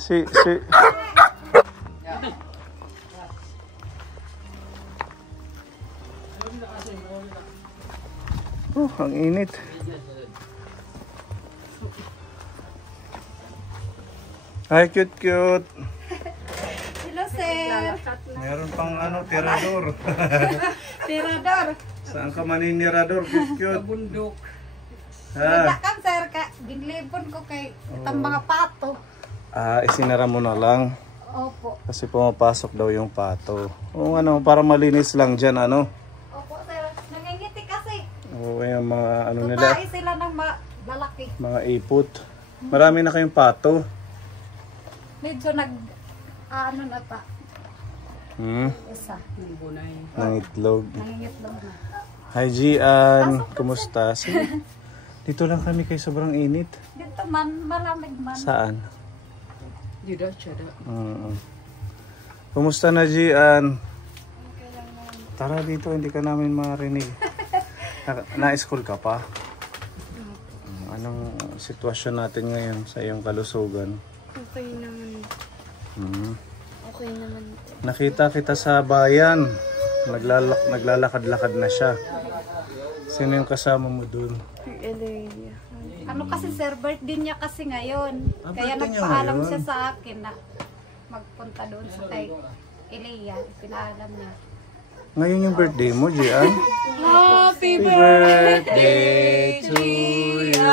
Si. Oh, ang init. Hi, cute. Hello, sir. Meron pang tirador. Tirador. Saan ka maninirador, cute? Bundok. Kan, sir, ginlibon ko kay itang mga pato. Isinara mo na lang. Opo. Kasi pumapasok daw yung pato. O para malinis lang dyan, Opo, sir. Nangingiti kasi. Oo, yung mga nila. Tutai sila ng lalaki. Mga ipot. Marami na kayong pato. Medyo na pa. Isa. Nangitlog. Nangingitlog na. Hi, Gian. Kumusta? Dito lang kami kay sobrang init. Dito malamig man. Saan? Yuda. Kumusta na, Gian? Tara dito, hindi ka namin marinig. Na-school ka pa? Anong sitwasyon natin ngayon sa iyong kalusugan? Okay naman. Okay naman. Nakita kita sa bayan. Naglalakad-lakad na siya. Sino yung kasama mo dun? Elenia. Ano kasi, sir, birthday niya kasi ngayon. Kaya birthday niya nagpaalam ngayon? siya sa akin na magpunta doon sa kay Elia. Pinaalam niya. Ngayon yung birthday mo, Gian? Happy birthday to you.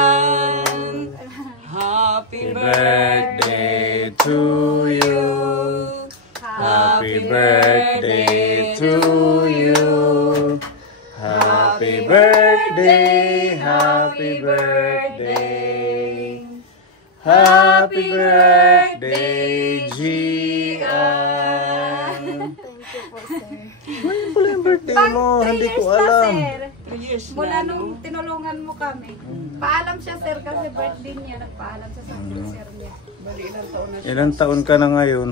Happy Birthday to you. Happy birthday to you. Happy birthday, happy birthday. Happy birthday, Gian. Thank you po, sir. Ngayon pala yung birthday mo, hindi ko alam. Mula nung tinulungan mo kami. Paalam siya, sir, kasi birthday niya. Nagpaalam siya sa sir niya. Bali, ilang taon na siya? Ilang taon ka na ngayon?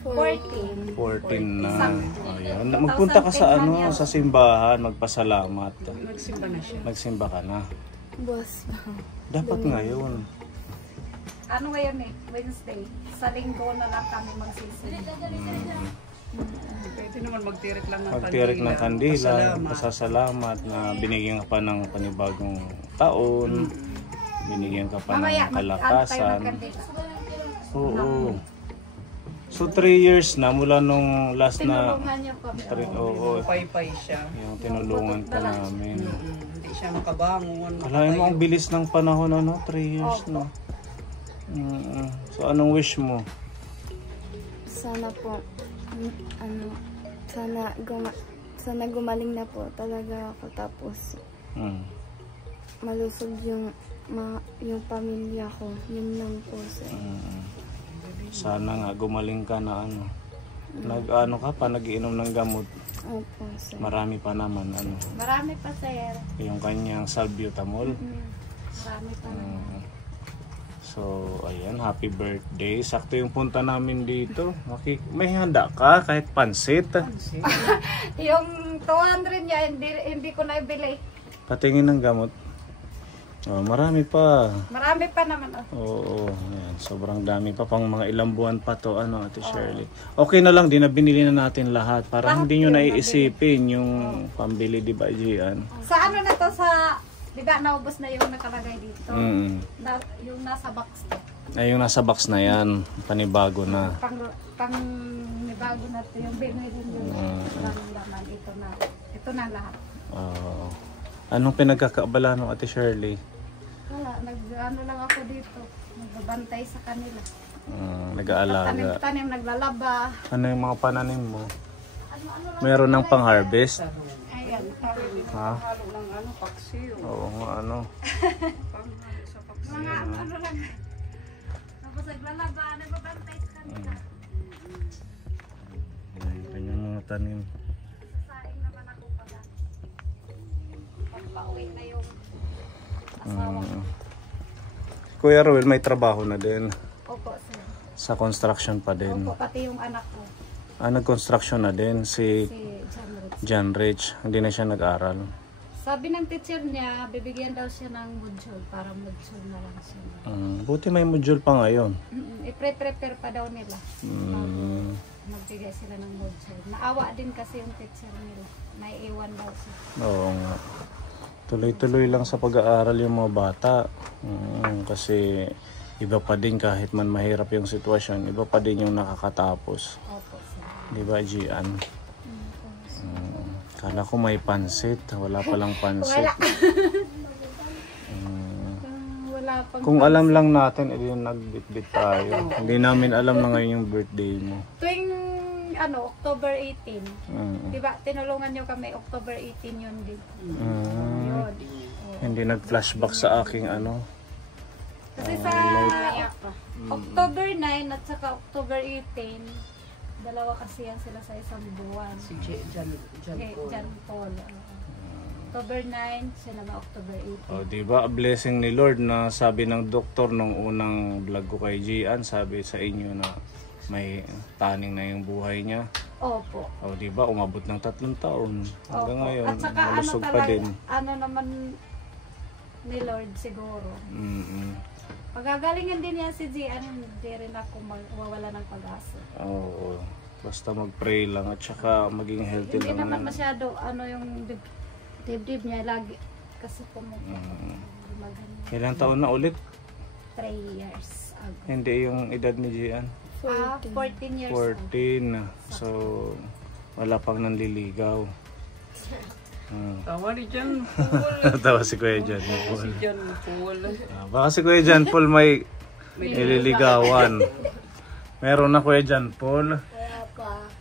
14. 14 na. Ayan. Magpunta ka sa sa simbahan, magpasalamat. Nagsimba na siya. Magsimba ka na. Boss. Dapat ngayon. Ano ngayon Wednesday. Sa linggo na lang kami magsisimba. Pwede naman magtirik lang ng Magtirik ng kandila, Pasalamat. pasasalamat na binigyan ka pa ng panibagong taon. Binigyan ka pa ng Mamaya, tayo kalakasan. magkandila. Oo. So 3 years na mula nung last na Tinulungan niya kami. oo, Paypay siya. yung tinulungan ka namin. Hindi siya makabangon. Kalahin mo ang bilis ng panahon 3 years na. So anong wish mo? Sana po, sana gumaling na po talaga ako, tapos malusog yung pamilya ko. Yun lang po, sir. Sana nga gumaling ka na nag-iinom ng gamot. Opo, sir. Marami pa naman Marami pa, sir. yung kanyang salbutamol. Marami pa naman. So, ayan, happy birthday. Sakto yung punta namin dito. May handa ka kahit pansit. Yung 200 niya, hindi ko na ibili. Patingin ng gamot. Oh, marami pa. Marami pa naman. Oo, ayan, sobrang dami pa, pang mga ilang buwan pa to, Ate Shirley. Okay na lang din na binili na natin lahat para hindi nyo naiisipin yung pambili, di ba, Gian? Sa ano na to, di ba naubos na yung nakalagay dito? Yung nasa box to. Ay, yung nasa box na yan, panibago na. Pang-nibago na to, yung binili yung laman. Ito na lahat. Anong pinagkakaabala ng Ate Shirley? Wala, ano lang ako dito. Nagbabantay sa kanila. Nag-aalaga. Tanim, naglalaba. Ano yung mga pananim mo? Meron ng pang-harvest? Ayan. Ha? Halo ng paksiw. Oo nga, Sa paksiw. Mga ano lang. Tapos naglalaba, nagbabantay sa kanila. Ayan, kanyang mga tanim. Sasaing naman ako pala. Pagpa-uwi na yung asawa ko. Kuya Ruel, may trabaho na din. Opo, sir. Sa construction pa din. Opo, pati yung anak ko. Nag-construction na din si Si John Rich. John Rich. Hindi na siya nag-aral. Sabi ng teacher niya, bibigyan daw siya ng module para module na lang siya. Buti may module pa ngayon. I-prepare pa daw nila. Mm. Magbigay sila ng module. Naawa din kasi yung teacher nila. Naiiwan daw siya. Oo nga. Tuloy-tuloy lang sa pag-aaral yung mga bata. Kasi iba pa din kahit man mahirap yung sitwasyon, iba pa din yung nakakatapos. Opo, sir. Di ba, Gian? Kala ko may pansit. Wala palang pansit. Wala pang Kung alam lang natin, edi nagbitbit tayo. Hindi namin alam na ngayon yung birthday mo. tuwing October 18. Diba, tinulungan nyo kami October 18 yun din. Yun. Hindi nag-flashback sa aking Kasi sa October 9 at saka October 18, dalawa kasi yan sila sa isang buwan. Si Jan Paul. October 9, siya naman October 18. Oh, di ba? A blessing ni Lord na sabi ng doktor nung unang vlog ko kay Gian, sabi sa inyo na may taning na yung buhay niya. Opo. Oh, di ba? Umabot ng 3 taon. Hanggang Opo. ngayon, At saka malusog pa talaga, din. naman ni Lord siguro. Pagagalingan din yan si Gian, hindi rin ako mawawala ng pag-asa. Oo. Basta mag-pray lang at saka maging healthy Hindi lang. naman masyado yung dibdib niya lagi kasi pumupunta. Ilang taon na ulit? 3 years ago. Hindi yung edad ni Gian. 14 years 14. So, wala pang nanliligaw. Tawa ni Jan Paul. Tawa si Kuya Jan Paul. Si Jan Paul. Baka si Kuya Jan Paul may nililigawan. Meron na Kuya Jan Paul.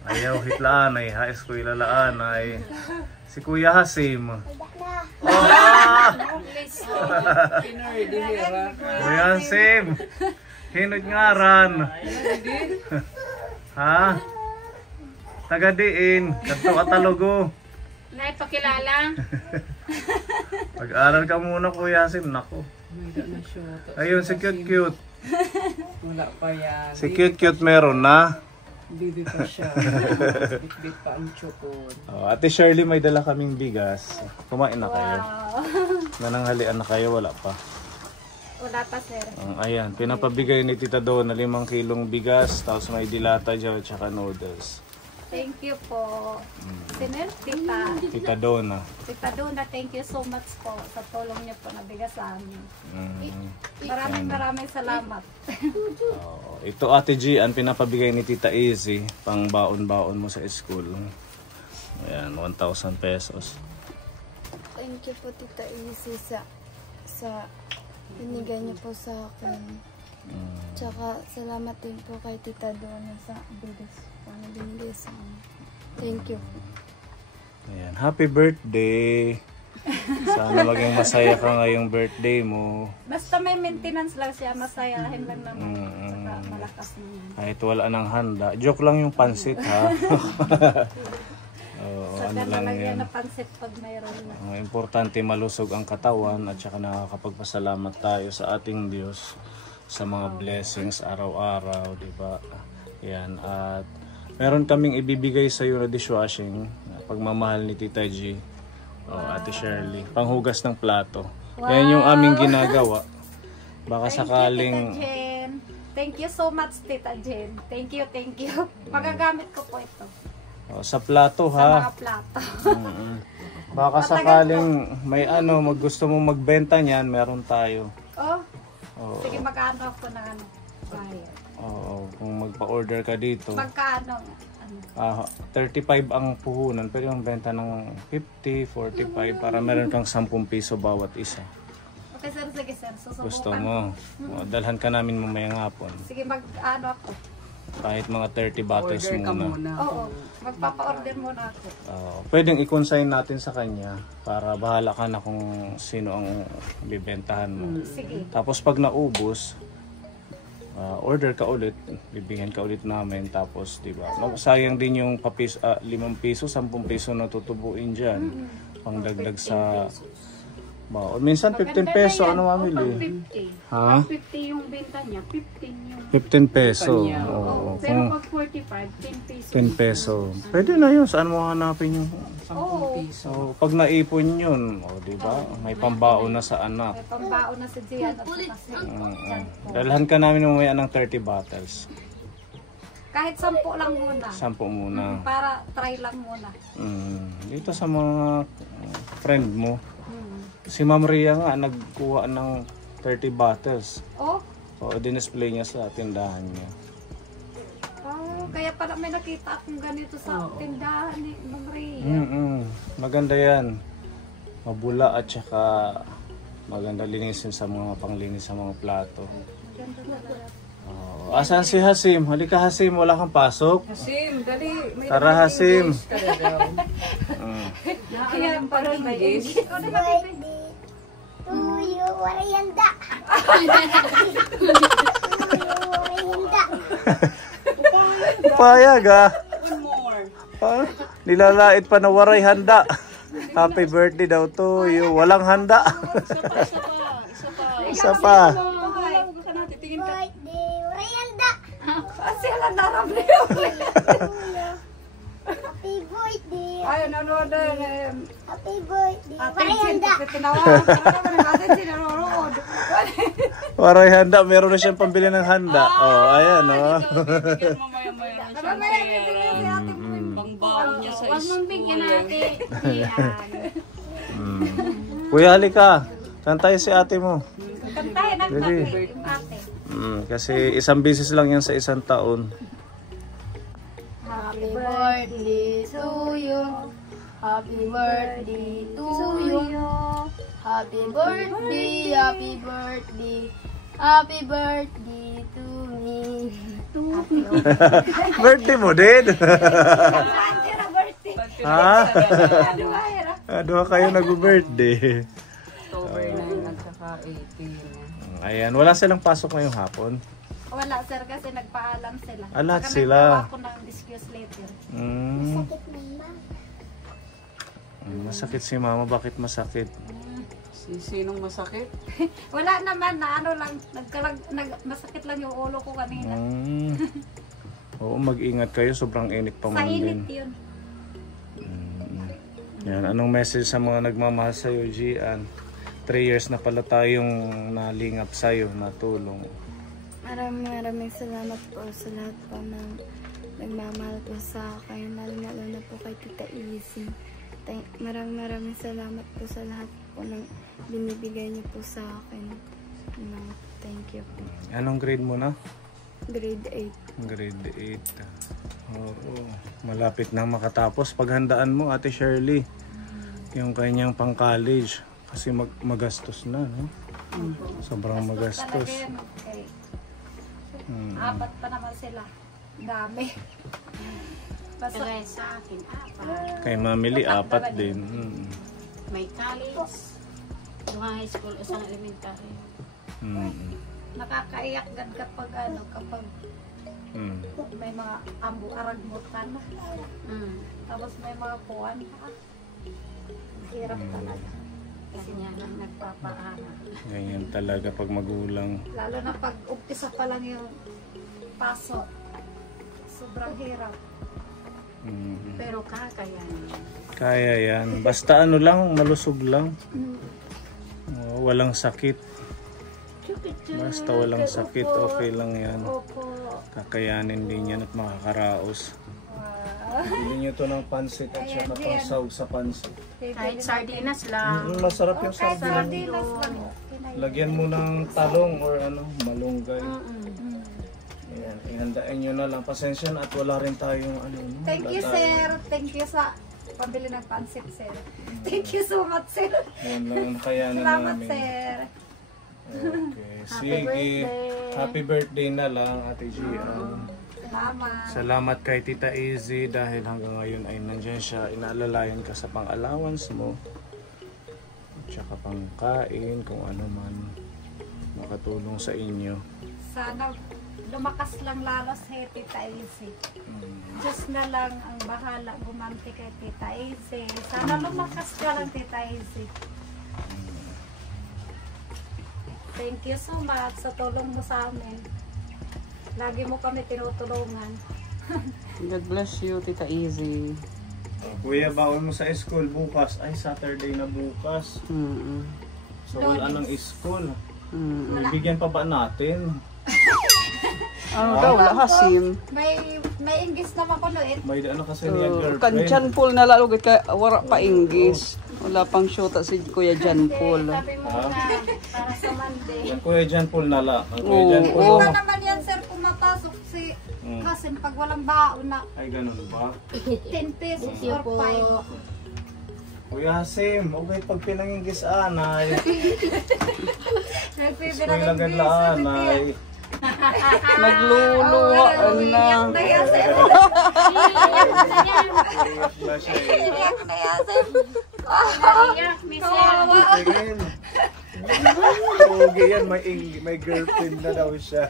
Ayaw hitlaan ay hais ko ilalaan ay si Kuya Hasim. Kuya Hasim. Hinod ngaran. Ha? Tagadiin. Kanto Katalogo. Naipakilala. Pag-aral ka muna Kuya Hasim. Nako. Ayun si Cute. Wala pa yan. Si Cute meron na. Baby pa siya. Bit pa ang chokon. Oh, Ate Shirley, may dala kaming bigas. Kumain na kayo. Wow. Nananghalian na kayo, wala pa. Wala pa, sir. Ayan, pinapabigay ni Tita Donna 5 kilong bigas, tapos may dilata dyan, tsaka noodles. Thank you po. Sinel, tita. Tita Donna. Tita Duna, thank you so much po sa tulong niyo po na bigas sa amin. Maraming salamat. Oh, ito Ate Gian, pinapabigay ni Tita Easy, pang baon-baon mo sa school. Ayan, 1,000 pesos. Thank you po Tita Easy sa binigay niyo po sa akin. Tsaka salamat din po kay Tita Donna sa bigas na binigay sa akin. Thank you. Ayan, happy birthday! Sana maging masaya ka ngayong birthday mo. Basta may maintenance lang siya, masayahin lang naman. Saka malakas naman. Kahit wala ng handa. Joke lang yung pansit ha. Oo, Saka ano lang nalagyan yan. na pansit pag mayroon na. Importante malusog ang katawan at saka nakakapagpasalamat tayo sa ating Diyos sa mga blessings araw-araw, di ba? Yan, at meron kaming ibibigay sa iyo na dishwashing, pagmamahal ni Tita G. Ate Shirley, panghugas ng plato. Yan yung aming ginagawa. Baka sakaling Thank you, Tita Jen. Thank you so much, Tita Jen. Thank you, thank you. Magagamit ko po ito. sa plato Sa ha. mga plato. Baka sakaling may gusto mo magbenta niyan, meron tayo. Oh, sige, magkano ako ng bayad. Oo, kung magpa-order ka dito. Magkano? 35 ang puhunan, pero yung benta ng 50, 45 para meron kang 10 piso bawat isa. Okay, sir, sige, sir. Susubukan. Gusto mo? Dalhan ka namin mamayang hapon. Sige, ako. Kahit mga 30 bottles Order ka muna. muna. Oo, magpapa-order muna ako. Pwedeng i-consign natin sa kanya para bahala ka na kung sino ang bibentahan mo. Sige. Tapos pag naubos, order ka ulit, bibigyan ka ulit namin, tapos di ba? Sayang din yung 5 piso, 10 piso na tutubuin diyan. Pangdagdag sa minsan 15 peso ano mamili? 50. Ha? 50 yung benta niya, 15 yung 15 peso. Kanya. Oo. pero Kung pag 45, 10 pesos. 10 peso. Pwede na yun. Saan mo hanapin yung Oo. piso. So, pag naipon yun, di ba? May pambaon na sa anak. May pambaon na si Gian at saka si Dalhan ka namin mamaya ng 30 bottles. kahit 10 lang muna. 10 muna. Para try lang muna. Dito sa mga friend mo. Si Ma'am Ria nga nagkuha ng 30 bottles. Oh, So, dinisplay niya sa tindahan niya. kaya pala may nakita akong ganito sa tindahan ni Ma'am Ria. Maganda yan. Mabula at saka maganda linisin sa mga panglinis sa mga plato. Ganda talaga. Asan si Hasim? Halika Hasim, wala kang pasok? Hasim, dali. May Tara Hasim. Kaya pala may English. O, di ba, baby? Tuyo, warayanda. Payag ah. One more. Nilalait pa na waray handa. Happy birthday daw to you. Walang handa. Isa pa. Baka natin, tingin ka. Birthday, warayanda. Kasi alam na ramli yung Happy birthday. ay, nanonood na Happy birthday, ating warayanda. sinto tinawa. Ano naman ang ating sinanonood? Waray handa. Meron na siyang pambili ng handa. Oh, ayan oh. Bigyan mo maya-maya ng siyang pera. Pangbaon niya sa Huwag mong bigyan natin. Kuya, halika. Kantayin si ate mo. Kantahin ang Dali. tatay, yung ate. Kasi isang bisis lang yan sa isang taon. Happy birthday to you. Happy birthday to you. Happy birthday, happy birthday. Happy birthday to me. Birthday mo din. Saan siya na birthday? Ha? Ano ba yun? Ano kayo nag-birthday? October 9 at saka 18. Ayan, wala silang pasok ngayong hapon. Wala sir kasi nagpaalam sila. Alat Saka sila. naggawa ako ng excuse letter. Masakit si mama. Bakit masakit? Sinong masakit? Wala naman na ano lang, masakit lang yung ulo ko kanina. Oo, mag-ingat kayo. Sobrang init pa Sa man init din. yun. Yan, anong message sa mga nagmamahal sa'yo, Gian? 3 years na pala tayong nalingap sa'yo, natulong. Maraming salamat po sa lahat po ng nagmamahal po sa akin. Lalo na po kay Tita Izzy. Maraming salamat po sa lahat po ng binibigay niyo po sa akin. Thank you po. Anong grade mo na? Grade 8. Grade 8. Oo, malapit na makatapos. Paghandaan mo, Ate Shirley, yung kanyang pang-college. Kasi magastos na, no? Sobrang magastos. Talaga yan, okay. 4 pa naman sila. Dami. Basta Sa akin, apat. Kay Mamili, 4 din. May college, yung high school, isang elementary. nakakaiyak gan kapag ano, kapag may mga aragmutan. Tapos may mga kuwan. Hirap talaga. Kasi niya lang nagpapaana. Ganyan talaga pag magulang. Lalo na pag umpisa pa lang yung pasok. Sobrang hirap. Pero kakayanin. Kaya yan. Basta ano lang, malusog lang. Walang sakit. Basta walang sakit, okay lang yan. Opo. Kakayanin din yan at makakaraos. Bili nyo to ng pansit at saka pang sahog sa pansit. Kahit sardinas lang. Masarap yung Kahit sardinas. sardinas lang. Lagyan mo ng talong or ano, malunggay. Ayan, ihandain nyo na lang. Pasensya na at wala rin tayong ano. No? Thank you, Wala tayong- sir. Thank you sa pambili ng pansit, sir. Thank you so much, sir. Yan lang ang kayanan Salamat, namin. sir. Okay, sige. Happy birthday na lang, Ate Gian. Salamat. Salamat kay Tita Izzy dahil hanggang ngayon ay nandyan siya. Inaalalayan ka sa pang-allowance mo. At saka pangkain, kung ano man makatulong sa inyo. Sana lumakas lang lalo si Tita Izzy. Diyos na lang ang bahala gumanti kay Tita Izzy. Sana lumakas ka lang, Tita Izzy. Thank you so much sa tulong mo sa amin. Lagi mo kami tinutulungan. God bless you, Tita Izzy. Kuya, baon mo sa school bukas. Ay, Saturday na bukas. So, wala nang school. Bigyan pa ba natin? Ano daw, lahasim. May English naman ko noon. May ano kasi niya girlfriend. Kan Jan Paul na lalo kay wala pa English. Wala pang shoota si Kuya Jan Paul. Sabi mo na, para sa Monday. Yan, Kuya Jan Paul na lang. Kuya Oo. Jan Paul. Iba naman yan, sir, pumapasok si Kasim pag walang baon na Ay, ganun ba? 10 pesos or 5. Kuya Hasim, okay pag pinangingis anay. Iskuilagan la anay. Nagluluwa na. Iyak na yan, sir. Iyak na yan, sir. Naiyak, Miss Yan. Tingin. Pogi yan, may girlfriend na daw siya.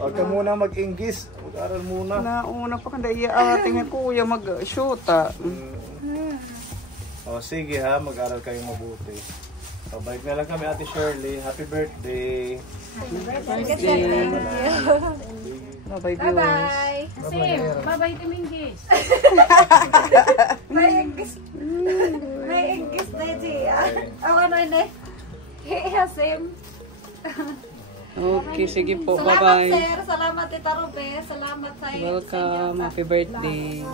Huwag ka muna mag-ingis. Mag-aral muna. Nauna pa kanda iya ating kuya mag-shoota. O sige ha, mag-aral kayo mabuti. Pabalik na lang kami, Ate Shirley. Happy birthday. Bye-bye, viewers. Bye-bye. Sim, babay Dominguez. May English. May English na siya. Ano na Hasim. Okay, sige po. Salamat, Bye-bye. sir. Salamat, Tita Rube. Salamat sa iyo. Welcome. Happy birthday.